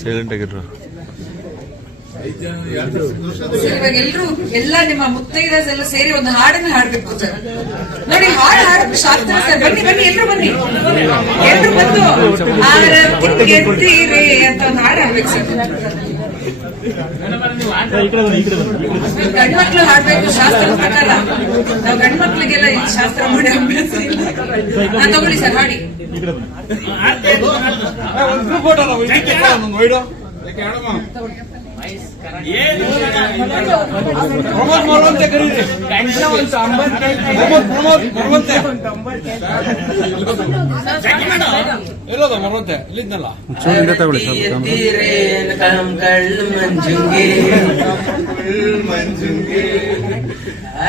Silent ಆಗಿರ್ರ. ಇವಾಗ ಎಲ್ಲ ನಿಮ್ಮ ಮುತ್ತೈದೆಸ್ ಎಲ್ಲ ಸೇರಿ ಒಂದು ಹಾಡನ್ನು ಹಾಡ್ಬೇಕು ಸರ್. ನೋಡಿ ಹಾಡು ಹಾಡಬೇಕು ಶಾಸ್ತ್ರ ಸರ್. ಬನ್ನಿ ಬನ್ನಿ ಎಲ್ರು ಬನ್ನಿ, ಎಲ್ರು ಬಂದು ಆರತಿ ಗೆದ್ದೀರಿ ಅಂತ ಒಂದು ಹಾಡು ಹಾಡ್ಬೇಕು ಸರ್. ಗಂಡ್ಮಕ್ಳು ಹಾಡ್ಬೇಕು ಶಾಸ್ತ್ರದ ಪ್ರಕಾರ. ನಾವು ಗಂಡ್ಮಕ್ಳಿಗೆಲ್ಲ ಶಾಸ್ತ್ರ ಮಾಡಿ ಅಭ್ಯಾಸ ಇಲ್ಲ. ತಗೊಳ್ಳಿ ಸರ್ ಹಾಡಿ.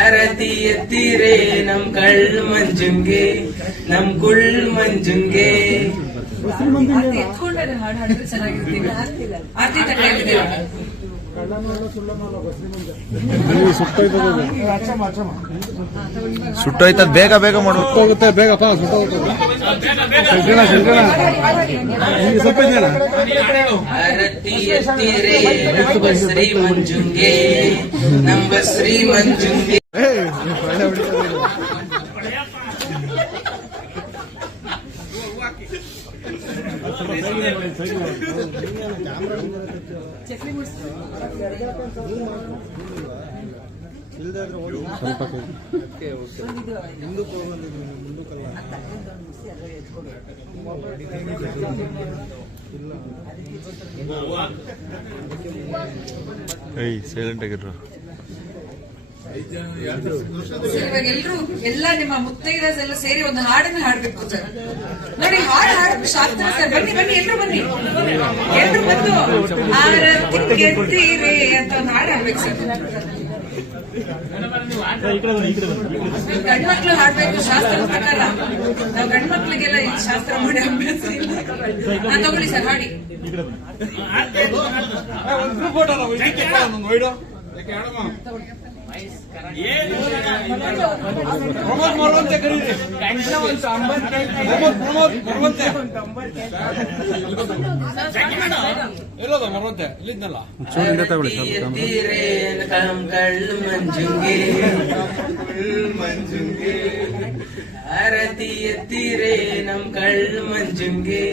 ಆರತಿ ಎತ್ತೀರೆ ನಮ್ ಕಳ್ಳ ಮಂಜುಂಗೆ, ನಮ್ ಕುಳ್ ಮಂಜುಂಗೆ. ಎತ್ಕೊಂಡ್ರೆ ಹಾಡು ಹಾಡಿದ್ರೆ ಚೆನ್ನಾಗಿರ್ತೀವಿ. ಆರ್ತಿ ತಟ್ಟೆ ಸುಟ್ಟೋಯ್ತದ ಬೇಗ ಬೇಗ ಹೋಗುತ್ತೆ. ಬೇಗಪ್ಪ ಆರತಿ ಎತ್ತೀರೆ ಶ್ರೀ ಮಂಜುಂಗೆ, ನಮ್ಮ ಶ್ರೀ ಮಂಜುಂಗೆ. ಸೈಲೆಂಟ್ ಆಗಿರ್ರ. ಇವಾಗ ಎಲ್ಲ ನಿಮ್ಮ ಮುತ್ತೈದೆಸ್ ಎಲ್ಲ ಸೇರಿ ಒಂದು ಹಾಡನ್ನು ಹಾಡ್ಬೇಕು ಸರ್. ನೋಡಿ ಹಾಡು ಹಾಡಬೇಕು ಶಾಸ್ತ್ರ ಸರ್. ಬನ್ನಿ ಬನ್ನಿ ಎಲ್ರು ಬನ್ನಿ, ಎಲ್ರು ಬಂದು ಆರತಿ ಗೆದ್ದೀರಿ ಅಂತ ಒಂದು ಹಾಡು ಹಾಡ್ಬೇಕು ಸರ್. ಗಂಡ್ಮಕ್ಳು ಹಾಡ್ಬೇಕು ಶಾಸ್ತ್ರದ ಪ್ರಕಾರ. ನಾವು ಗಂಡ್ಮಕ್ಳಿಗೆಲ್ಲ ಶಾಸ್ತ್ರ ಮಾಡಿ ಅಭ್ಯಾಸ ಇಲ್ಲ. ತಗೊಳ್ಳಿ ಸರ್ ಹಾಡಿ. ಆರತಿ ಎತ್ತೀರೆ ನಮ್ ಕಳ್ಳ ಮಂಜುಂಗೆ,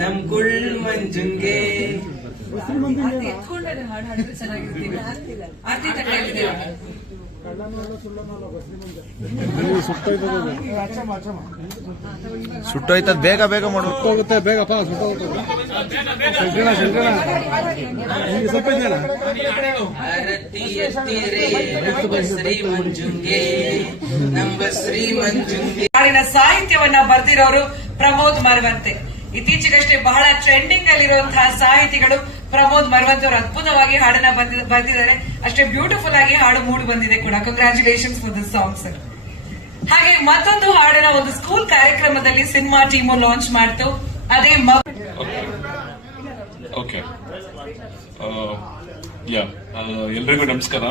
ನಮ್ ಕುಳ್ ಮಂಜುಂಗೆ. ಎತ್ಕೊಂಡ್ರೆ ಹಾಡು ಹಾಡಿದ್ರೆ ಚೆನ್ನಾಗಿರ್ತೀವಿ. ಆರ್ತಿ ತಟ್ಟೆ ಸುಟ್ಟೋಯ್ತದ ಬೇಗ ಬೇಗ ಹೋಗುತ್ತೆ. ಬೇಗಪ್ಪ ಆರತಿ ಎತ್ತೀರೆ ಶ್ರೀ ಮಂಜುಂಗೆ, ನಮ್ಮ ಶ್ರೀ ಮಂಜುಂಗೆ. ಹಾಡಿನ ಸಾಹಿತ್ಯವನ್ನ ಬರೆದಿರೋರು ಪ್ರಮೋದ್ ಮರವಂತೆ. ಇತ್ತೀಚೆಗಷ್ಟೇ ಬಹಳ ಟ್ರೆಂಡಿಂಗ್ ಅಲ್ಲಿರುವಂತಹ ಸಾಹಿತಿಗಳು ಪ್ರಮೋದ್ ಮರವಂತೆ ಅವರು ಅದ್ಭುತವಾಗಿ ಹಾಡನ್ನ ಬರೆದಿದ್ದಾರೆ. ಅಷ್ಟೇ ಬ್ಯೂಟಿಫುಲ್ ಆಗಿ ಹಾಡು ಮೂಡಿ ಬಂದಿದೆ ಕೂಡ. Congratulations for this song sir. ಹಾಗೆ ಮತ್ತೊಂದು ಹಾಡನ್ನ ಒಂದು ಸ್ಕೂಲ್ ಕಾರ್ಯಕ್ರಮದಲ್ಲಿ ಸಿನಿಮಾ ಟೀಮು ಲಾಂಚ್ ಮಾಡ್ತು. ಅದೇ ಎಲ್ರಿಗೂ ನಮಸ್ಕಾರ.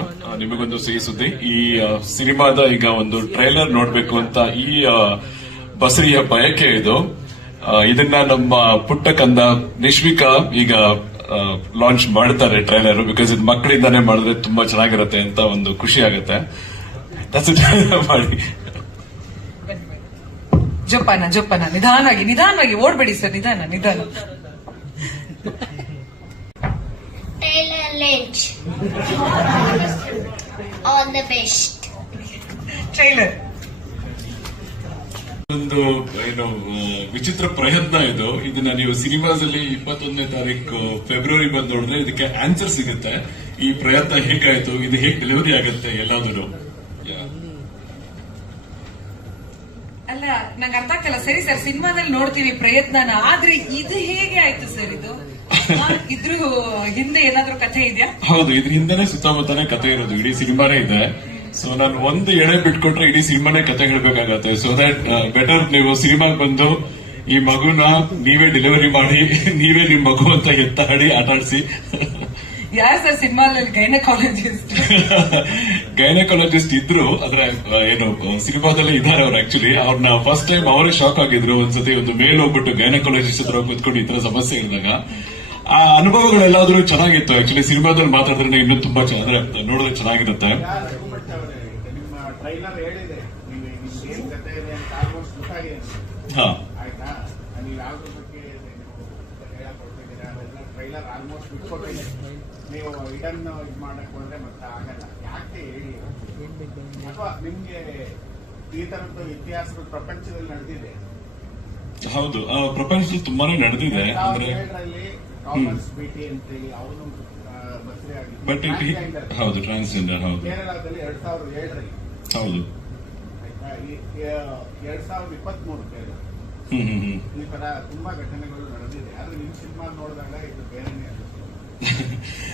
ನಿಮಗೊಂದು ಸಿಹಿ ಸುದ್ದಿ. ಈ ಸಿನಿಮಾದ ಈಗ ಒಂದು ಟ್ರೈಲರ್ ನೋಡ್ಬೇಕು ಅಂತ ಈ ಬಸರಿಯ ಬಯಕೆ ಇದು. ಇದನ್ನ ನಮ್ಮ ಪುಟ್ಟ ಕಂದ ನಿಶ್ವಿಕಾ ಈಗ ಲಾಂಚ್ ಮಾಡ್ತಾರೆ ಟ್ರೈಲರ್. ಬಿಕಾಸ್ ಇದು ಮಕ್ಕಳಿಂದಾನೇ ಮಾಡಿದ್ರೆ ತುಂಬಾ ಚೆನ್ನಾಗಿರುತ್ತೆ ಅಂತ ಒಂದು ಖುಷಿ ಆಗುತ್ತೆ. ಮಾಡಿ ಜೋಪಾನ ಜೋಪಾನ, ನಿಧಾನವಾಗಿ ನಿಧಾನವಾಗಿ, ಓಡ್ಬೇಡಿ ಸರ್, ನಿಧಾನ ನಿಧಾನ. Taylor Lynch. All the best. Trailer ಒಂದು ಏನು ವಿಚಿತ್ರ ಪ್ರಯತ್ನ ಇದು. ಇದನ್ನ ನೀವು ಸಿನಿಮಾಸ್ ಅಲ್ಲಿ 21ನೇ ತಾರೀಕು ಫೆಬ್ರವರಿ ಬಂದು ನೋಡಿದ್ರೆ ಇದಕ್ಕೆ ಆನ್ಸರ್ ಸಿಗುತ್ತೆ. ಈ ಪ್ರಯತ್ನ ಹೇಗಾಯ್ತು, ಇದು ಹೇಗೆ ಡೆಲಿವರಿ ಆಗುತ್ತೆ ಎಲ್ಲಾದ್ರೂ. ಅಲ್ಲ, ನಂಗೆ ಅರ್ಥ ಆಗ್ತಿಲ್ಲ. ಸರಿ ಸರ್, ಸಿನಿಮಾದಲ್ಲಿ ನೋಡ್ತೀವಿ ಪ್ರಯತ್ನನ, ಆದ್ರೆ ಇದು ಹೇಗೆ ಆಯ್ತು ಸರ್? ಇದು ಇದ್ರ ಹಿಂದೆ ಏನಾದ್ರೂ ಕಥೆ ಇದೆಯಾ? ಹೌದು, ಇದ್ರ ಹಿಂದೆನೆ ಸುತ್ತಮುತ್ತನೇ ಕತೆ ಇರೋದು, ಇಡೀ ಸಿನಿಮಾನೇ ಇದೆ. ಸೊ ನಾನು ಒಂದು ಎಳೆ ಬಿಟ್ಕೊಟ್ರೆ ಇಡೀ ಸಿನಿಮಾನೇ ಕತೆ ಹೇಳ್ಬೇಕಾಗತ್ತೆ. ಸೊ ದಟ್ ಬೆಟರ್ ನೀವು ಸಿನಿಮಾಗೆ ಬಂದು ಈ ಮಗುನ ನೀವೇ ಡೆಲಿವರಿ ಮಾಡಿ ನೀವೇ ನಿಮ್ ಮಗು ಅಂತ ಎತ್ತಾಡಿ ಆಟಾಡಿಸಿ. ಯಾರು ಸರ್ ಸಿನಿಮಾದಲ್ಲಿ ಗೈನಕಾಲಜಿಸ್ಟ್ ಇದ್ರು, ಆದ್ರೆ ಏನು ಸಿನಿಮಾದಲ್ಲಿ ಇದ್ದಾರೆ ಅವ್ರು. ಆಕ್ಚುಲಿ ಅವ್ರನ್ನ ಫಸ್ಟ್ ಟೈಮ್ ಅವರೇ ಶಾಕ್ ಆಗಿದ್ರು. ಒಂದ್ಸತಿ ಒಂದು ಮೇಲ್ ಹೋಗ್ಬಿಟ್ಟು ಗೈನಕಾಲಜಿಸ್ಟ್ ಹತ್ರ ಕೂತ್ಕೊಂಡು ಈ ತರ ಸಮಸ್ಯೆ ಇರಿದಾಗ ಆ ಅನುಭವಗಳೆಲ್ಲಾದ್ರೂ ಚೆನ್ನಾಗಿತ್ತು. ಆಕ್ಚುಲಿ ಸಿನಿಮಾದಲ್ಲಿ ಮಾತಾಡಿದ್ರೆ ಇನ್ನೂ ತುಂಬಾ ಅಂದ್ರೆ ನೋಡಿದ್ರೆ ಚೆನ್ನಾಗಿರುತ್ತೆ. ಹಾ, ಆಯ್ತಾ, ನೀವು ಯಾವ್ದ್ರ ಬಗ್ಗೆ ಹೇಳಕ್ ಹೊರಟಿದ್ದೀರಾ ಅದೆಲ್ಲ ಟ್ರೈಲರ್ ಆಲ್ಮೋಸ್ಟ್ ಬಿಟ್ಕೊಟ್ಟಿದೆ. ನೀವು ಇದನ್ನು ಇದು ಮಾಡಕ್ ಹೋದ್ರೆ ಮತ್ತೆ ಆಗಲ್ಲ. ಯಾಕೆ ಹೇಳಿ? ಅಥವಾ ನಿಮ್ಗೆ ಈ ತರದ್ದು ಇತಿಹಾಸಗಳು ಪ್ರಪಂಚದಲ್ಲಿ ನಡೆದಿದೆ? ಹೌದು, ಪ್ರಪಂಚದಲ್ಲಿ ತುಂಬಾನೇ ನಡೆದಿದೆ. ಅಂದ್ರೆ 2007ರಲ್ಲಿ ರಾಬರ್ಟ್ಸ್ ಬೀಟಿ ಅಂತೇಳಿ ಅವನು ಬಸ್ರಿ ಬಟ್ ಹೌದು, ಟ್ರಾನ್ಸ್ಜೆಂಡರ್. ಹೌದು, ಕೇರಳದಲ್ಲಿ 2007ರಲ್ಲಿ. ಹೌದು, ಆಯ್ತಾ, 2023 ಕೇರಳ. ಈ ತರ ತುಂಬಾ ಘಟನೆಗಳು ನಡೆದಿದೆ. ಆದ್ರೆ ನಿಮ್ ಸಿನಿಮಾ ನೋಡಿದಾಗ ಇದು ಬೇರೆನೇ ಅನಿಸ್ತದೆ.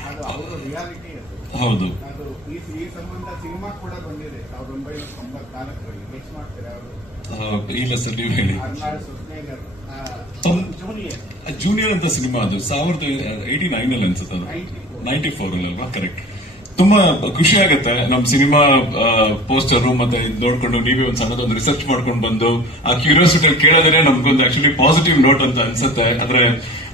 ಅದು ಅವರು ರಿಯಾಲಿಟಿ ಅದು. ಹೌದು, ಅದು ಈ ಸಂಬಂಧ ಸಿನಿಮಾ ಕೂಡ ಬಂದಿದೆ 1994ರಲ್ಲಿ. ಗೆಸ್ಟ್ ಮಾಡ್ತಾರೆ ಅವರು? ಇಲ್ಲ ಸರ್, ನೀವು ಹೇಳಿ. ಅರ್ನಾಲ್ಡ್ ಶುಸ್ನೇಗರ್ ಜೂನಿಯರ್ ಅಂತ ಸಿನಿಮಾ ಅದು 1989 ಅನ್ಸುತ್ತೆ, ಅದು 94 ಅಲ್ವಾ? ಕರೆಕ್ಟ್. ತುಂಬಾ ಖುಷಿ ಆಗುತ್ತೆ ನಮ್ ಸಿನಿಮಾ ಪೋಸ್ಟರ್ ಮತ್ತೆ ನೋಡ್ಕೊಂಡು ನೀವೇ ಒಂದ್ ಸಣ್ಣದೊಂದು ರಿಸರ್ಚ್ ಮಾಡ್ಕೊಂಡು ಬಂದು ಆ ಕ್ಯೂರಿಯಾಸಿಟಿ ಕೇಳೋದ್ರೆ ನಮ್ಗೊಂದು ಆಕ್ಚುಲಿ ಪಾಸಿಟಿವ್ ನೋಟ್ ಅಂತ ಅನ್ಸುತ್ತೆ. ಆದ್ರೆ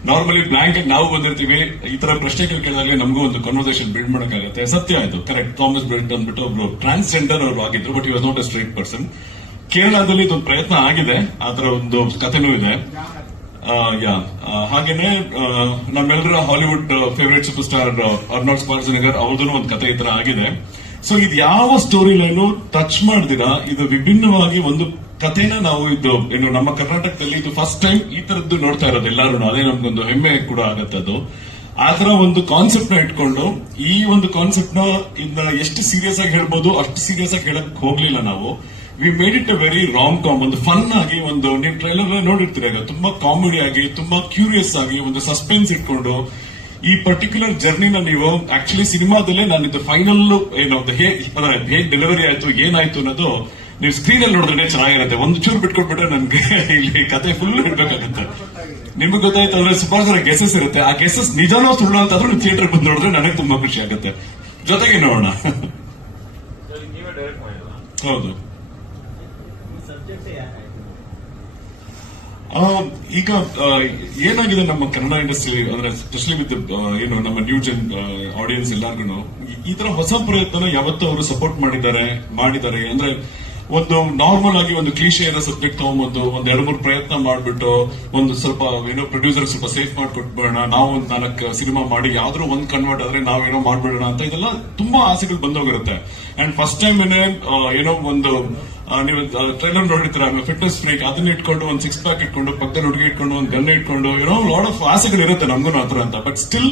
ನಾರ್ಮಲಿ ಬ್ಲಾಂಕ್ ಆಗಿ ನಾವು ಬಂದಿರ್ತೀವಿ, ಈ ತರ ಪ್ರಶ್ನೆಗಳು ಕೇಳಿದಾಗಲೇ ನಮಗೂ ಒಂದು ಕನ್ವರ್ಸೇಷನ್ ಬಿಲ್ಡ್ ಮಾಡಕ್ಕಾಗುತ್ತೆ. ಸತ್ಯ ಆಯ್ತು, ಕರೆಕ್ಟ್. ಥಾಮಸ್ ಬ್ರೆಂಟ್ ಅಂದ್ಬಿಟ್ಟು ಒಬ್ರು ಟ್ರಾನ್ಸ್ಜೆಂಡರ್ ಅವರು ಆಗಿದ್ರು, but you was not a straight person. ಕೇರಳದಲ್ಲಿ ಇದೊಂದು ಪ್ರಯತ್ನ ಆಗಿದೆ, ಆತರ ಒಂದು ಕಥೆನೂ ಇದೆ. ಹಾಗೇನೆ ನಮ್ಮೆಲ್ಲರ Hollywood favourite super star Arnold Schwarzenegger ಅವ್ರದ್ದು ಒಂದು ಕತೆ ಈ ತರ ಆಗಿದೆ. ಸೊ ಇದು ಯಾವ ಸ್ಟೋರಿ ಲೈನು ಟಚ್ ಮಾಡ್ದಿರಾ, ಇದು ವಿಭಿನ್ನವಾಗಿ ಒಂದು ಕಥೆನ ನಾವು ಇದು ಏನು ನಮ್ಮ ಕರ್ನಾಟಕದಲ್ಲಿ ಇದು ಫಸ್ಟ್ ಟೈಮ್ ಈ ತರದ್ದು ನೋಡ್ತಾ ಇರೋದು ಎಲ್ಲರೂ. ಅದೇ ನಮ್ಗೊಂದು ಹೆಮ್ಮೆ ಕೂಡ ಆಗತ್ತೆ. ಅದು ಆತರ ಒಂದು ಕಾನ್ಸೆಪ್ಟ್ ನ ಇಟ್ಕೊಂಡು ಈ ಒಂದು ಕಾನ್ಸೆಪ್ಟ್ ನ ಇದನ್ನ ಎಷ್ಟು ಸೀರಿಯಸ್ ಆಗಿ ಹೇಳ್ಬೋದು ಅಷ್ಟು ಸೀರಿಯಸ್ ಆಗಿ ಹೇಳಕ್ ಹೋಗ್ಲಿಲ್ಲ ನಾವು. We made it a very wrong com, ಒಂದು ಫನ್ ಆಗಿ, ಒಂದು ನೀವು ಟ್ರೈಲರ್ ನೋಡಿರ್ತೀರ, ತುಂಬಾ ಕಾಮಿಡಿ ಆಗಿ, ತುಂಬಾ ಕ್ಯೂರಿಯಸ್ ಆಗಿ, ಒಂದು ಸಸ್ಪೆನ್ಸ್ ಇಟ್ಕೊಂಡು ಈ ಪರ್ಟಿಕ್ಯುಲರ್ ಜರ್ನಿನ ನೀವು ಆಕ್ಚುಲಿ ಸಿನಿಮಾದಲ್ಲೇ ನಾನು ಇದು ಫೈನಲ್ ಏನೋ ಹೇಗೆ ಡೆಲಿವರಿ ಆಯ್ತು ಏನಾಯ್ತು ಅನ್ನೋದು ನೀವು ಸ್ಕ್ರೀನ್ ಅಲ್ಲಿ ನೋಡಿದ್ರೆ ಚೆನ್ನಾಗಿರುತ್ತೆ. ಒಂದು ಚೂರು ಬಿಟ್ಕೊಟ್ಬಿಟ್ರೆ ನನ್ಗೆ ಇಲ್ಲಿ ಕತೆ ಫುಲ್ ಇಡ್ಬೇಕಾಗುತ್ತೆ. ನಿಮ್ಗೆ ಗೊತ್ತಾಯ್ತು ಅಂದ್ರೆ ಸುಮಾರು ಜನ ಗೆಸಸ್ ಇರುತ್ತೆ. ಆ ಗೆಸಸ್ ನಿಜಾನೋ ಸುಳ್ಳು ಅಂತಾದ್ರೂ ನೀವು ಥಿಯೇಟರ್ ಬಂದು ನೋಡಿದ್ರೆ ನನಗೆ ತುಂಬಾ ಖುಷಿ ಆಗುತ್ತೆ. ಜೊತೆಗೆ ನೋಡೋಣ. ಹೌದು, ಈಗ ಏನಾಗಿದೆ ನಮ್ಮ ಕನ್ನಡ ಇಂಡಸ್ಟ್ರಿ ಅಂದ್ರೆ ಸ್ಪೆಷಲಿ ವಿತ್ ಏನು ನಮ್ಮ ನ್ಯೂ ಜನ್ ಆಡಿಯನ್ಸ್ ಎಲ್ಲಾರ್ಗು ಈ ತರ ಹೊಸ ಪ್ರಯತ್ನ ಯಾವತ್ತೂ ಅವರು ಸಪೋರ್ಟ್ ಮಾಡಿದ್ದಾರೆ. ಅಂದ್ರೆ ಒಂದು ನಾರ್ಮಲ್ ಆಗಿ ಒಂದು ಕ್ಲೀಶೆ ಇರೋ ಸಬ್ಜೆಕ್ಟ್ ತಗೊಂಬಂದು ಒಂದ್ 2-3 ಪ್ರಯತ್ನ ಮಾಡ್ಬಿಟ್ಟು ಒಂದು ಸ್ವಲ್ಪ ಏನೋ ಪ್ರೊಡ್ಯೂಸರ್ ಸ್ವಲ್ಪ ಸೇಫ್ ಮಾಡ್ಕೊಟ್ಬಿಡೋಣ, ನಾವು ಒಂದು 4 ಸಿನಿಮಾ ಮಾಡಿ ಯಾವ್ದಾದ್ರು ಒಂದ್ ಕನ್ವರ್ಟ್ ಆದ್ರೆ ನಾವೇನೋ ಮಾಡ್ಬಿಡೋಣ ಅಂತ ಇದೆಲ್ಲ ತುಂಬಾ ಆಸೆಗಳು ಬಂದೋಗಿರುತ್ತೆ. ಅಂಡ್ ಫಸ್ಟ್ ಟೈಮ್ ಏನೋ ಒಂದು ನೀವು ಟ್ರೈಲರ್ ನೋಡಿರ್ತೀರ, ಫಿಟ್ನೆಸ್ ಫ್ರೀಕ್ ಅದನ್ನ ಇಟ್ಕೊಂಡು ಒಂದು 6 ಪ್ಯಾಕ್ ಇಟ್ಕೊಂಡು ಪಕ್ಕದಲ್ಲಿ ಹುಡುಗಿ ಇಟ್ಕೊಂಡು ಒಂದು ಗನ್ ಇಟ್ಕೊಂಡು ಏನೋ ಲಾಟ್ ಆಫ್ ಆಸೆಗಳು ಇರುತ್ತೆ ನಮ್ಗೂ ಆತರ ಅಂತ. ಬಟ್ ಸ್ಟಿಲ್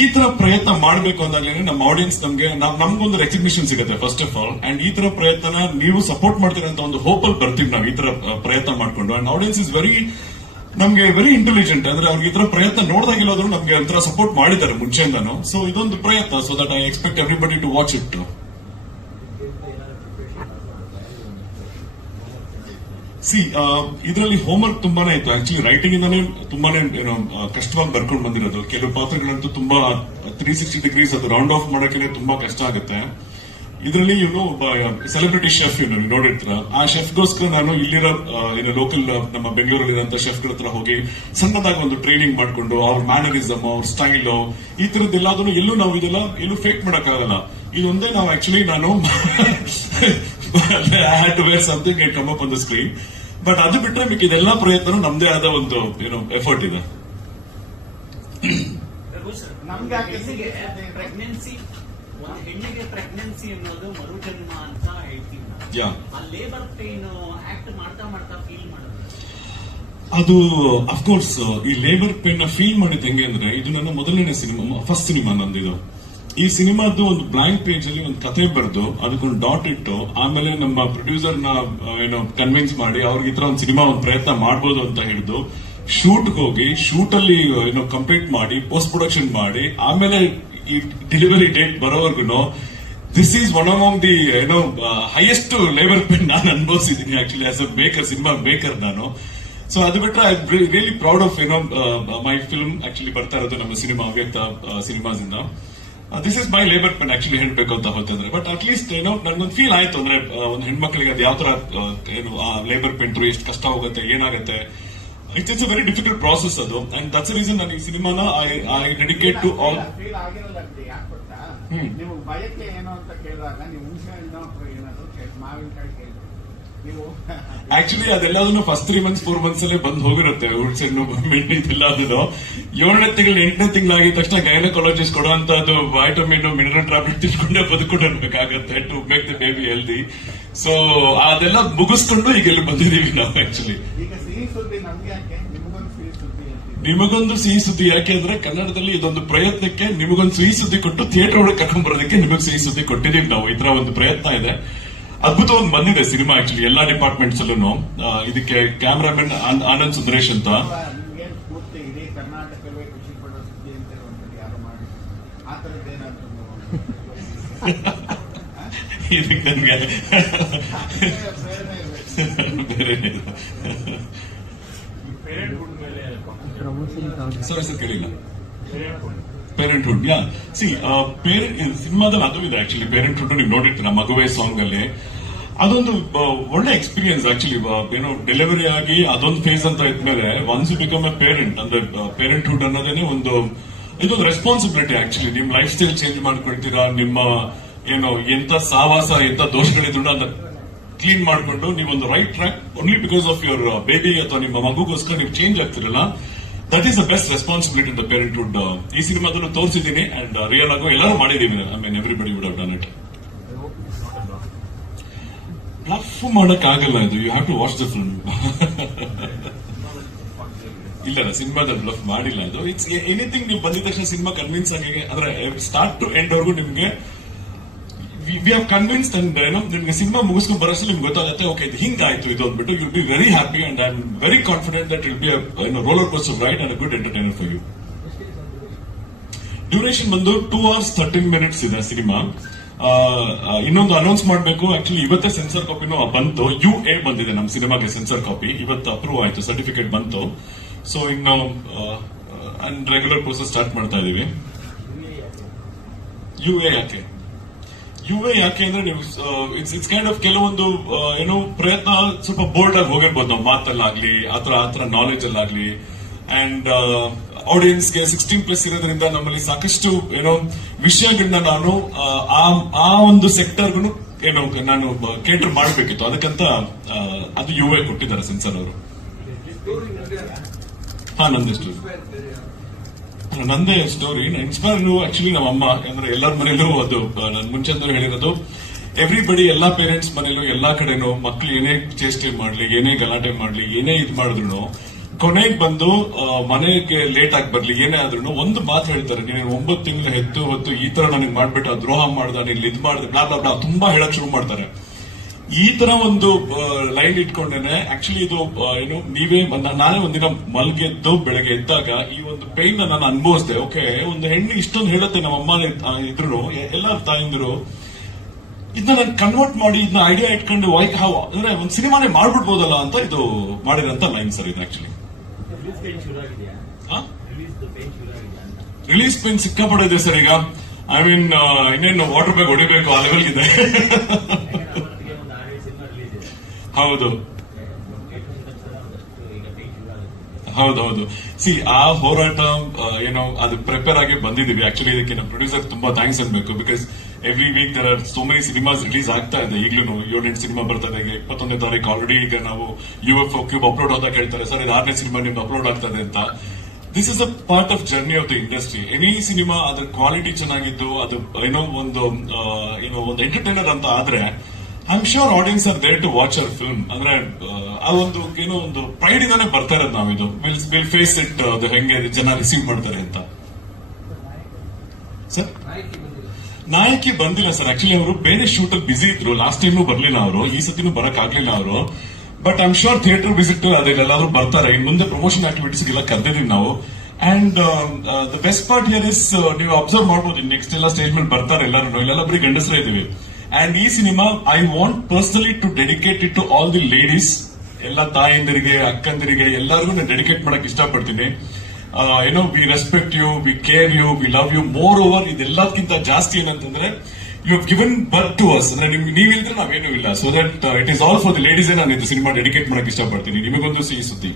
ಈ ತರ ಪ್ರಯತ್ನ ಮಾಡಬೇಕು ಅಂದಾಗಲೇ ನಮ್ಮ ಆಡಿಯನ್ಸ್ ನಮ್ಗೊಂದು ರೆಕಗ್ನಿಷನ್ ಸಿಗುತ್ತೆ ಫಸ್ಟ್ ಆಫ್ ಆಲ್. ಅಂಡ್ ಈ ತರ ಪ್ರಯತ್ನ ನೀವು ಸಪೋರ್ಟ್ ಮಾಡ್ತೀರಾ ಅಂತ ಒಂದು ಹೋಪ್ ಅಲ್ಲಿ ಬರ್ತೀವಿ ನಾವು ಈ ತರ ಪ್ರಯತ್ನ ಮಾಡ್ಕೊಂಡು. ಅಂಡ್ ಆಡಿಯನ್ಸ್ ಇಸ್ ನಮ್ಗೆ ವೆರಿ ಇಂಟೆಲಿಜೆಂಟ್. ಅಂದ್ರೆ ಅವ್ರಿಗೆ ಈ ತರ ಪ್ರಯತ್ನ ನೋಡಿದಾಗಿಲ್ಲಾದ್ರೂ ನಮ್ಗೆ ಒಂಥರ ಸಪೋರ್ಟ್ ಮಾಡಿದ್ದಾರೆ ಮುಂಚೆಯಿಂದಾನು. ಸೊ ಇದೊಂದು ಪ್ರಯತ್ನ. So that I expect everybody to watch it. ಇದರಲ್ಲಿ ಹೋಮ್ವರ್ಕ್ ತುಂಬಾನೇ ಇತ್ತು. ಆಕ್ಚುಲಿ ರೈಟಿಂಗ್ ಇಂದಾನೇ ತುಂಬಾನೇ ಕಷ್ಟವಾಗಿ ಬರ್ಕೊಂಡು ಬಂದಿರೋದು. ಕೆಲವು ಪಾತ್ರಗಳಂತೂ ತುಂಬಾ 360 ಡಿಗ್ರೀಸ್ ಅದು ರೌಂಡ್ ಆಫ್ ಮಾಡೋಕೆ ತುಂಬಾ ಕಷ್ಟ ಆಗುತ್ತೆ. ಇದರಲ್ಲಿ ಒಬ್ಬ ಸೆಲೆಬ್ರಿಟಿ ಶೆಫ್ ನೀವು ನೋಡಿರ್ತೀರ. ಆ ಶೆಫ್ಗೋಸ್ಕರ ನಾನು ಇಲ್ಲಿರೋ ಲೋಕಲ್ ನಮ್ಮ ಬೆಂಗಳೂರಲ್ಲಿರುವಂತಹ ಶೆಫ್ಗಳ ಹತ್ರ ಹೋಗಿ ಸಣ್ಣದಾಗಿ ಒಂದು ಟ್ರೈನಿಂಗ್ ಮಾಡ್ಕೊಂಡು ಅವ್ರ ಮ್ಯಾನರಿಸಮ್, ಅವ್ರ ಸ್ಟೈಲ್, ಈ ತರದ್ದೆಲ್ಲದನ್ನು ನಾವು ಇದೆಲ್ಲ ಎಲ್ಲೂ ಫೇಕ್ ಮಾಡಕ್ಕಾಗಲ್ಲ. ಇದೊಂದೇ ನಾವು ಆಕ್ಚುಲಿ ನಾನು I had to wear something and come up on the screen. But ಅದು ಬಿಟ್ರೆ మీకు ಇದೆಲ್ಲ ಪ್ರಯತ್ನ ನಮ್ದೇ ಆದ ಒಂದು ಎಫರ್ಟ್ ಇದೆ. ಹೆಣ್ಣಿಗೆ ಪ್ರೆಗ್ನೆನ್ಸಿ ಅನ್ನೋದು ಮರುಜನ್ಮ ಅಂತ ಹೇಳ್ತೀವಿ. ಆ ಲೇಬರ್ ಪೇನ್ ಆಕ್ಟ್ ಮಾಡ್ತಾ ಮಾಡ್ತಾ ಫೀಲ್ ಮಾಡೋದು, ಅದು ಅಫ್ಕೋರ್ಸ್ ಈ ಲೇಬರ್ ಪೇನ್ ನ ಫೀಲ್ ಮಾಡಿದ್ ಹೆಂಗೆ ಅಂದ್ರೆ ಇದು ನನ್ನ ಮೊದಲನೇ ಸಿನಿಮಾ, ಫಸ್ಟ್ ಸಿನಿಮಾ ನಂದಿದು. ಈ ಸಿನಿಮಾದ್ದು ಒಂದು ಬ್ಲಾಂಕ್ ಪೇಜ್ ಅಲ್ಲಿ ಒಂದು ಕತೆ ಬರೆದು ಅದಕ್ಕೊಂದು ಡಾಟ್ ಇಟ್ಟು ಆಮೇಲೆ ನಮ್ಮ ಪ್ರೊಡ್ಯೂಸರ್ ನ ಕನ್ವಿನ್ಸ್ ಮಾಡಿ ಅವ್ರಿಗೆ ಈ ತರ ಒಂದು ಸಿನಿಮಾ ಒಂದು ಪ್ರಯತ್ನ ಮಾಡ್ಬೋದು ಅಂತ ಹೇಳಿದ್ದು ಶೂಟ್ಗೆ ಹೋಗಿ ಶೂಟ್ ಅಲ್ಲಿ ಕಂಪ್ಲೀಟ್ ಮಾಡಿ ಪೋಸ್ಟ್ ಪ್ರೊಡಕ್ಷನ್ ಮಾಡಿ ಆಮೇಲೆ ಈ ಡೆಲಿವರಿ ಡೇಟ್ ಬರೋವರೆಗೂ this is one among the highest labour pain ನಾನು ಅನುಭವಿಸಿದ್ದೀನಿ actually as a maker, cinema maker ನಾನು. ಸೊ ಅದು ಬಿಟ್ರೆ I really proud of my film actually ಬರ್ತಾ ಇರೋದು ನಮ್ಮ ಸಿನಿಮಾ ಅವ್ಯಕ್ತ ಸಿನಿಮಾಸ್ ಇಂದ. This is my labour pain actually ಹೇಳ್ಬೇಕು ಅಂತ ಹೋಗ್ತಂದ್ರೆ. ಬಟ್ ಅಟ್ ಲೀಸ್ಟ್ ನನ್ಗೊಂದು ಫೀಲ್ ಆಯ್ತು ಅಂದ್ರೆ ಒಂದು ಹೆಣ್ಮಕ್ಳಿಗೆ ಅದು ಯಾವ ತರ ಆ ಲೇಬರ್ ಪೆನ್ ಎಷ್ಟು ಕಷ್ಟ ಹೋಗುತ್ತೆ, ಏನಾಗುತ್ತೆ. It's a very difficult process ಅದು. ಅಂಡ್ ದಟ್ಸ್ ರೀಸನ್ ನಾನು ಈ ಸಿನಿಮಾನ I dedicate to all. Feel ಆಗಿರಲ್ಲ ಯಾಕೆ ಗೊತ್ತಾ, ನೀವು ಬಯಕೆ ಏನು ಅಂತ ಕೇಳಿದಾಗ ನೀವು ಹುಣಸೆ ಏನಾದ್ರು ಮಾವಿನಕಾಯಿ ಕೇಳಿ ನೀವು ಆಕ್ಚುಲಿ ಅದೆಲ್ಲದನ್ನು ಫಸ್ಟ್ 3 months 4 months ಅಲ್ಲೇ ಬಂದು ಹೋಗಿರುತ್ತೆ. ಹುಡ್ಸೆಣ್ಣು ಮೆಣ್ಣು ಇದೆಲ್ಲ ಅದನ್ನು 7ನೇ ತಿಂಗಳು 8ನೇ ತಿಂಗಳಾಗಿದ ತಕ್ಷಣ ಗೈನಕಾಲಜಿಸ್ಟ್ ಕೊಡುವಂತದ್ದು ವೈಟಮಿನ್ ಮಿನರಲ್ ಟ್ಯಾಬ್ಲೆಟ್ ತಿಳ್ಕೊಂಡೇ ಬದುಕೊಂಡಿರ್ಬೇಕಾಗತ್ತೆ to make the baby healthy. So ಅದೆಲ್ಲ ಮುಗಿಸ್ಕೊಂಡು ಈಗ ಇಲ್ಲಿ ಬಂದಿದೀವಿ ನಾವು. ಆಕ್ಚುಲಿ ಈಗ ಸಿಹಿ ಸುದ್ದಿ ನಮ್ಗೆ ಯಾಕೆ, ನಿಮಗೊಂದು ಸಿಹಿ ಸುದ್ದಿ ಅಂತ. ನಿಮಗೊಂದು ಸಿಹಿ ಸುದ್ದಿ ಯಾಕೆ ಅಂದ್ರೆ ಕನ್ನಡದಲ್ಲಿ ಇದೊಂದು ಪ್ರಯತ್ನಕ್ಕೆ ನಿಮಗೊಂದು ಸಿಹಿ ಸುದ್ದಿ ಕೊಟ್ಟು ಥಿಯೇಟರ್ ಒಳಗೆ ಕರ್ಕೊಂಡ್ ಬರೋದಕ್ಕೆ ನಿಮಗೆ ಸಿಹಿ ಸುದ್ದಿ ಕೊಟ್ಟಿದೀವಿ ನಾವು. ಈ ತರ ಒಂದು ಪ್ರಯತ್ನ ಇದೆ, ಅದ್ಭುತವಾಗಿ ಬಂದಿದೆ ಸಿನಿಮಾ ಆಕ್ಚುಲಿ ಎಲ್ಲಾ ಡಿಪಾರ್ಟ್ಮೆಂಟ್ಸ್ ಅಲ್ಲೂ. ಇದಕ್ಕೆ ಕ್ಯಾಮ್ರಾಮನ್ ಆನಂದ್ ಸುಂದರೇಶ್ ಅಂತ. ನಿಮ್ಗೆ ಪೂರ್ತಿ ಇಡೀ ಕರ್ನಾಟಕವೇ ಖುಷಿ ಪಡೋ ಸುದ್ದಿ ಅಂತ ಒಂದ್ಸರಿ ಯಾರು ಮಾಡಿ ಆ ತರದ್ದೇನಾದ್ರು ಇದಕ್ಕೆ ನನ್ಗೆ ಬೇರೆ ಸರ್ ಕೇಳಿಲ್ಲ. ಪೇರೆಂಟ್ಹುಡ್ ಯಾ ಸಿ ಸಿನಿಮಾದಲ್ಲಿ ಅದು ಇದೆ ಆಕ್ಚುಲಿ. ಪೇರೆಂಟ್ಹುಡ್ ನೀವು ನೋಡಿರ್ತೀರ ಮಗುವೆ ಸಾಂಗ್ ಅಲ್ಲಿ. ಅದೊಂದು ಒಳ್ಳೆ ಎಕ್ಸ್ಪೀರಿಯನ್ಸ್ ಆಕ್ಚುಲಿ. ಡೆಲಿವರಿ ಆಗಿ ಅದೊಂದು ಫೇಸ್ ಅಂತ ಇದ್ಮೇಲೆ once you become a parent ಅಂದ್ರೆ ಪೇರೆಂಟ್ಹುಡ್ ಅನ್ನೋದೇನೆ ಇದೊಂದು ರೆಸ್ಪಾನ್ಸಿಬಿಲಿಟಿ ಆಕ್ಚುಲಿ. ನಿಮ್ ಲೈಫ್ ಸ್ಟೈಲ್ ಚೇಂಜ್ ಮಾಡ್ಕೊಳ್ತೀರಾ, ನಿಮ್ಮ ಎಂತ ಸಾವಾಸ ಎಂತ ದೋಷಗಳಿದ್ರು ಅದನ್ನ ಕ್ಲೀನ್ ಮಾಡ್ಕೊಂಡು ನೀವೊಂದು right track only because of your baby ಅಥವಾ ನಿಮ್ಮ ಮಗುಗೋಸ್ಕರ ನೀವು ಚೇಂಜ್ ಆಗ್ತಿರಲ್ಲ. That is the best responsibility in the parenthood. ಈ ಸಿನಿಮಾದಲ್ಲೂ ತೋರಿಸಿದ್ದೀನಿ ಅಂಡ್ ರಿಯಲ್ ಆಗೋ ಎಲ್ಲರೂ ಮಾಡಿದೀವಿ. I mean everybody would have done it. Bluff ಮಾಡಕ್ ಆಗಲ್ಲ ಇದು. You have to watch the film. ಇಲ್ಲ ಸಿನಿಮಾದಲ್ಲಿ ಬ್ಲಫ್ ಮಾಡಿಲ್ಲ ಅದು. ಇಟ್ಸ್ ಎನಿಥಿಂಗ್ ನೀವು ಬಂದಿದ ತಕ್ಷಣ ಸಿನಿಮಾ ಕನ್ವಿನ್ಸ್ ಆಗಿ ಅಂದ್ರೆ ಸ್ಟಾರ್ಟ್ ಟು ಎಂಡ್ ವರ್ಗೂ ನಿಮ್ಗೆ ವಿ ಹ್ಯಾವ್ ಕನ್ವಿನ್ಸ್ಡ್ ಅಂಡ್ ನಿಮ್ಗೆ ಸಿನಿಮಾ ಮುಗಿಸ್ಕೊಂಡು ಬರೋಷ್ಟು ನಿಮ್ಗೆ ಗೊತ್ತಾಗುತ್ತೆ ಓಕೆ ಇದು ಹಿಂಗಾಯ್ತು ಇದು ಅಂದ್ಬಿಟ್ಟು you will be very happy and I am very confident that will be roller coaster ride and a good entertainer for you. Duration ಬಂದು 2 hours 13 minutes ಇದೆ ಸಿನಿಮಾ. ಇನ್ನೊಂದು ಅನೌನ್ಸ್ ಮಾಡಬೇಕು ಆಕ್ಚುಲಿ. ಇವತ್ತೇ ಸೆನ್ಸರ್ ಕಾಪಿನೂ ಬಂತು. UA ಬಂದಿದೆ ನಮ್ಮ ಸಿನಿಮಾಗೆ ಸೆನ್ಸರ್ ಕಾಪಿ. ಇವತ್ತು ಅಪ್ರೂವ್ ಆಯ್ತು, ಸರ್ಟಿಫಿಕೇಟ್ ಬಂತು. ಸೊ ಇನ್ನು ಅಂಡ್ ರೆಗ್ಯುಲರ್ ಪ್ರೋಸೆಸ್ ಸ್ಟಾರ್ಟ್ ಮಾಡ್ತಾ ಇದೀವಿ. UA ಯಾಕೆ ಅಂದ್ರೆ ನೀವು ಇಟ್ಸ್ ಕೈಂಡ್ ಆಫ್ ಕೆಲವೊಂದು ಪ್ರಯತ್ನ ಸ್ವಲ್ಪ ಬೋಲ್ಡ್ ಆಗಿ ಹೋಗಿರ್ಬೋದು ನಾವು ಮಾತಲ್ಲಾಗ್ಲಿ ಆತರ ನಾಲೆಜ್ ಅಲ್ಲಾಗ್ಲಿ. ಅಂಡ್ ಆಡಿಯನ್ಸ್ಗೆ 16+ ಇರೋದ್ರಿಂದ ನಮ್ಮಲ್ಲಿ ಸಾಕಷ್ಟು ವಿಷಯಗಳನ್ನ ನಾನು ಆ ಒಂದು ಸೆಕ್ಟರ್ಗೂ ನಾನು ಕೇಟರ್ ಮಾಡಬೇಕಿತ್ತು. ಅದಕ್ಕಂತ ಅದು UA ಕೊಟ್ಟಿದ್ದಾರೆ ಸೆನ್ಸರ್ ಅವರು. ನಂದೇ ಸ್ಟೋರಿ ಇನ್ಸ್ಪೈರ್ ಆಕ್ಚುಲಿ ನಮ್ಮ ಅಮ್ಮ. ಅಂದ್ರೆ ಎಲ್ಲರ ಮನೇಲೂ ಅದು ನಾನು ಮುಂಚೆ ಹೇಳಿರೋದು ಎವ್ರಿಬಡಿ ಎಲ್ಲಾ ಪೇರೆಂಟ್ಸ್ ಮನೇಲೂ ಎಲ್ಲಾ ಕಡೆನೂ ಮಕ್ಳು ಏನೇ ಚೇಷ್ಟೆ ಮಾಡ್ಲಿ, ಏನೇ ಗಲಾಟೆ ಮಾಡ್ಲಿ, ಏನೇ ಇದು ಮಾಡಿದ್ರು ಕೊನೆಗೆ ಬಂದು ಮನೆಗೆ ಲೇಟ್ ಆಗಿ ಬರ್ಲಿ, ಏನೇ ಆದ್ರೂ ಒಂದು ಮಾತು ಹೇಳ್ತಾರೆ, ನೀನು 9 ತಿಂಗಳು ಹೆತ್ತು ಹೊತ್ತು ಈ ತರ ನನಗೆ ಮಾಡ್ಬಿಟ್ಟು ದ್ರೋಹ ಮಾಡ್ದ, ನೀನ್ ಇದ್ ಮಾಡ್ದೆ, ಬ್ಲಾ ಬ್ಲಾ ಬ್ಲಾ ತುಂಬಾ ಹೇಳಕ್ ಶುರು ಮಾಡ್ತಾರೆ. ಈ ತರ ಒಂದು ಲೈನ್ ಇಟ್ಕೊಂಡೇನೆ ಆಕ್ಚುಲಿ ಇದು ನೀವೇ ನಾನೇ ಒಂದಿನ ಮಲ್ಗೆದ್ದು ಬೆಳಗ್ಗೆ ಎದ್ದಾಗ ಈ ಒಂದು ಪೈನ್ ನಾನು ಅನುಭವಿಸಿದೆ. ಓಕೆ, ಒಂದು ಹೆಣ್ಣು ಇಷ್ಟೊಂದು ಹೇಳುತ್ತೆ ನಮ್ಮ ಅಮ್ಮ ಇದ್ರು ಎಲ್ಲರ ತಾಯಿಂದ್ರು, ಇದನ್ನ ನಾನು ಕನ್ವರ್ಟ್ ಮಾಡಿ ಇದನ್ನ ಐಡಿಯಾ ಇಟ್ಕೊಂಡು ಅಂದ್ರೆ ಒಂದು ಸಿನಿಮಾನೇ ಮಾಡ್ಬಿಡ್ಬೋದಲ್ಲ ಅಂತ ಇದು ಮಾಡಿರೋಂತ ಲೈನ್ ಸರ್ ಇದು. ಆಕ್ಚುಲಿ ರಿಲೀಸ್ ಪೇನ್ ಸಿಕ್ಕಾಪಡಿದೆ ಸರ್ ಈಗ. ಐ ಮೀನ್ ಇನ್ನೇನು ವಾಟರ್ ಬ್ಯಾಗ್ ಹೊಡಿಬೇಕು ಆ ಲೆವೆಲ್ ಇದೆ. ಹೌದು ಹೌದೌದು. ಸಿ ಆ ಹೋರಾಟ ಅದು ಪ್ರಿಪೇರ್ ಆಗಿ ಬಂದಿದೀವಿ. ಆಕ್ಚುಲಿ ಇದಕ್ಕೆ ನಮ್ಮ ಪ್ರೊಡ್ಯೂಸರ್ ತುಂಬಾ ಥ್ಯಾಂಕ್ಸ್ ಅನ್ಬೇಕು. Because every week there are so many cinemas release ಆಗ್ತಾ ಇದೆ. ಈಗಲೂ 7-8 ಸಿನಿಮಾ ಬರ್ತಾ ಇದೆ. 21ನೇ ತಾರೀಕು ಆಲ್ರೆಡಿ ಈಗ ನಾವು UFO ಕ್ಯೂಬ್ ಅಪ್ಲೋಡ್ ಅಂತ ಹೇಳ್ತಾರೆ ಸರ್, ಇದು 6ನೇ ಸಿನಿಮಾ ನಿಮ್ದು ಅಪ್ಲೋಡ್ ಆಗ್ತಾ ಇದೆ ಅಂತ. This is a part of journey of the industry. Any cinema ಅದ್ರ ಕ್ವಾಲಿಟಿ ಚೆನ್ನಾಗಿದ್ದು ಅದು ಒಂದು ಎಂಟರ್ಟೈನರ್ ಅಂತ ಆದ್ರೆ I am sure audiences are there to watch our film. ಅಂದ್ರೆ ಆ ಒಂದು ಪ್ರೈಡ್ ಇಂದಾನೆ ಬರ್ತಾ ಇರೋದು ನಾವಿದು. ವಿಲ್ ಫೇಸ್ ಇಟ್ ಅದು ಹೆಂಗೆ ಜನ ರಿಸೀವ್ ಮಾಡ್ತಾರೆ ಅಂತ. ಸರ್ ನಾಯಕಿ ಬಂದಿಲ್ಲ ಸರ್. ಆಕ್ಚುಲಿ ಅವರು ಬೇರೆ ಶೂಟ್ ಅಲ್ಲಿ ಬಿಸಿ ಇದ್ರು. ಲಾಸ್ಟ್ ಟೈಮು ಬರ್ಲಿಲ್ಲ ಅವರು, ಈ ಸತಿನೂ ಬರಕ್ ಆಗ್ಲಿಲ್ಲ ಅವರು. But I am sure theatre visit ಅದೆಲ್ಲಾದ್ರೂ ಬರ್ತಾರೆ. ಇನ್ ಮುಂದೆ ಪ್ರಮೋಷನ್ ಆಕ್ಟಿವಿಟೀಸ್ ಎಲ್ಲ ಕರೆದಿದ್ದೀವಿ ನಾವು. And the best part here is ನೀವು ಅಬ್ಸರ್ವ್ ಮಾಡಬಹುದು, ನೆಕ್ಸ್ಟ್ ಎಲ್ಲ ಸ್ಟೇಜ್ ಮೇಲೆ ಬರ್ತಾರೆ ಎಲ್ಲರೂ, ಇಲ್ಲೆಲ್ಲ ಬರೀ ಗಂಡಸರೇ ಇದೀವಿ. ಅಂಡ್ ಈ cinema I want personally to dedicate it to all the ladies, ಎಲ್ಲ ತಾಯಂದಿರಿಗೆ, ಅಕ್ಕಂದಿರಿಗೆ, ಎಲ್ಲರಿಗೂ ನಾನು ಡೆಡಿಕೇಟ್ ಮಾಡಕ್ ಇಷ್ಟಪಡ್ತೀನಿ. We respect you, we care you, we love you. More over ಇದೆಲ್ಲಕ್ಕಿಂತ ಜಾಸ್ತಿ ಏನಂತಂದ್ರೆ you have given birth to us. ಅಂದ್ರೆ ನೀವಿಲ್ದ್ರೆ ನಾವೇನೂ ಇಲ್ಲ. So that it is all for the ladies. ನಾನು ಇದು ಸಿನಿಮಾ ಡೆಡಿಕೇಟ್ ಮಾಡಕ್ ಇಷ್ಟಪಡ್ತೀನಿ. ನಿಮಗೊಂದು ಸಿಹಿ ಸುದ್ದಿ.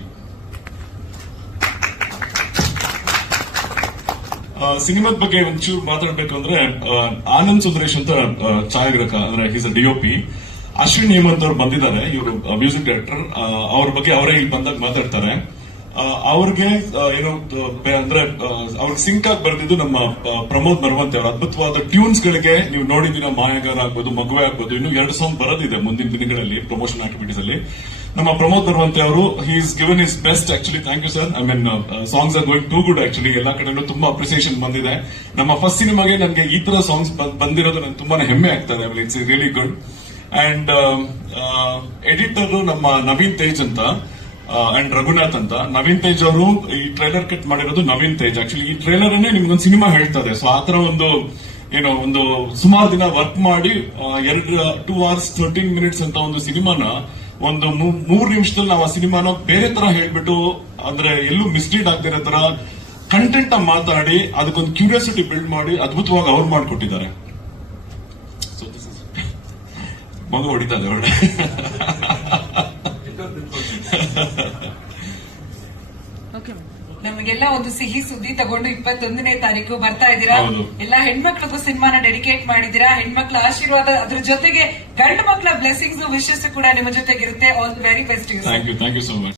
ಸಿನಿಮಾದ ಬಗ್ಗೆ ಒಂಚೂರು ಮಾತಾಡ್ಬೇಕು ಅಂದ್ರೆ, ಆನಂದ್ ಸುಂದರೇಶ್ ಅಂತ ಛಾಯಾಗ್ರಾಹಕ, ಅಂದ್ರೆ is a DOP. Ashwin Hemanth ಅವ್ರು ಬಂದಿದ್ದಾರೆ, ಇವರು ಮ್ಯೂಸಿಕ್ ಡೈರೆಕ್ಟರ್. ಅವ್ರ ಬಗ್ಗೆ ಅವರೇ ಇಲ್ಲಿ ಬಂದಾಗ ಮಾತಾಡ್ತಾರೆ. ಅವ್ರಿಗೆ ಅಂದ್ರೆ ಅವ್ರಿಗೆ ಸಿಂಕ್ ಆಗಿ ಬರೆದಿದ್ದು ನಮ್ಮ ಪ್ರಮೋದ್ ಮರವಂತೆ ಅವರ ಅದ್ಭುತವಾದ ಟ್ಯೂನ್ಸ್ ಗಳಿಗೆ. ನೀವು ನೋಡಿದಿನ ಮಾಯಗಾರ ಆಗ್ಬೋದು, ಮಗುವೆ ಆಗ್ಬೋದು, ಇನ್ನು 2 ಸಾಂಗ್ ಬರೋದಿದೆ ಮುಂದಿನ ದಿನಗಳಲ್ಲಿ ಪ್ರಮೋಷನ್ ಆಕ್ಟಿವಿಟೀಸ್ ಅಲ್ಲಿ. ನಮ್ಮ ಪ್ರಮೋದ್ ಮರವಂತೆ ಅವರು he's given is best. Actually thank you sir. I mean songs are going too good. Actually ಎಲ್ಲಾ ಕಡೆನೂ ತುಂಬಾ ಅಪ್ರಿಸಿಯೇಷನ್ ಬಂದಿದೆ. ನಮ್ಮ ಫಸ್ಟ್ ಸಿನಿಮಾಗೆ ನನಗೆ ಈ ತರ ಸಾಂಗ್ಸ್ ಬಂದಿರೋದು ನನಗೆ ತುಂಬಾನೇ ಹೆಮ್ಮೆ ಆಗ್ತದೆ. It's really good. And editor ನಮ್ಮ ನವೀನ್ ತೇಜ್ ಅಂತ ಅಂಡ್ ರಘುನಾಥ್ ಅಂತ. ನವೀನ್ ತೇಜ್ ಅವರು ಈ ಟ್ರೈಲರ್ ಕಟ್ ಮಾಡಿರೋದು ನವೀನ್ ತೇಜ್. ಆಕ್ಚುಲಿ ಈ ಟ್ರೈಲರ್ ಅನ್ನೇ ನಿಮ್ಗೊಂದು ಸಿನಿಮಾ ಹೇಳ್ತದೆ. ಸೊ ಆತರ ಒಂದು ಸುಮಾರು ದಿನ ವರ್ಕ್ ಮಾಡಿ 2 hours 13 minutes ಅಂತ ಒಂದು ಸಿನಿಮಾನ ಒಂದು 3 ನಿಮಿಷದಲ್ಲಿ ನಾವು ಆ ಸಿನಿಮಾನ ಬೇರೆ ತರ ಹೇಳ್ಬಿಟ್ಟು, ಅಂದ್ರೆ ಎಲ್ಲೂ ಮಿಸ್ಲೀಡ್ ಆಗ್ತಿರೋ ತರ ಕಂಟೆಂಟ್ ಮಾತಾಡಿ ಅದಕ್ಕೊಂದು ಕ್ಯೂರಿಯಾಸಿಟಿ ಬಿಲ್ಡ್ ಮಾಡಿ ಅದ್ಭುತವಾಗಿ ಅವ್ರು ಮಾಡಿಕೊಟ್ಟಿದ್ದಾರೆ. ಮಗು ಹೊಡಿತಾರೆ ಒಳ್ಳೆ. ನಮಗೆಲ್ಲ ಒಂದು ಸಿಹಿ ಸುದ್ದಿ ತಗೊಂಡು 21ನೇ ತಾರೀಕು ಬರ್ತಾ ಇದ್ದೀರಾ. ಎಲ್ಲ ಹೆಣ್ಮಕ್ಳಿಗೂ ಸಿನಿಮಾನ ಡೆಡಿಕೇಟ್ ಮಾಡಿದೀರಾ. ಹೆಣ್ಮಕ್ಳ ಆಶೀರ್ವಾದ, ಅದ್ರ ಜೊತೆಗೆ ಗಂಡು ಮಕ್ಕಳ ಬ್ಲೆಸಿಂಗ್ಸ್ ವಿಶಸ್ ಕೂಡ ನಿಮ್ಮ ಜೊತೆಗಿರುತ್ತೆ. All the very best. Thank you so much.